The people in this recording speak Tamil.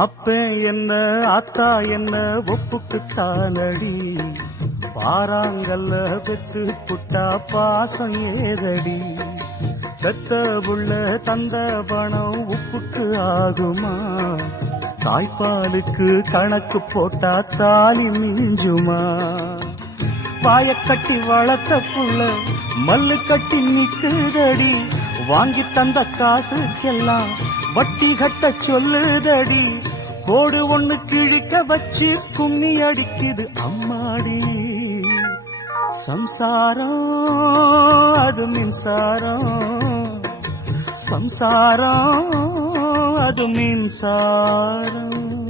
அப்ப என்ன ஆத்தா என்ன ஒப்புக்குத்தானடி, பாறாங்கல்ல பெத்து புட்டா பாசம் ஏதடி, பெத்த புள்ள தந்த பணம் உப்புக்கு ஆகுமா, தாய்ப்பாலுக்கு கணக்கு போட்டா தாலி மிஞ்சுமா, வாயக்கட்டி வளர்த்த புள்ள மல்லு கட்டி நிக்குதடி, வாங்கி தந்த காசுக்கெல்லாம் வட்டி கட்ட சொல்லுதடி, கோடு ஒண்ணு கிழிக்க வச்சு கும்மி அடிக்குது அம்மாடி, சம்சாரம் அது மின்சாரம், சம்சாரம் அது மின்சாரம்.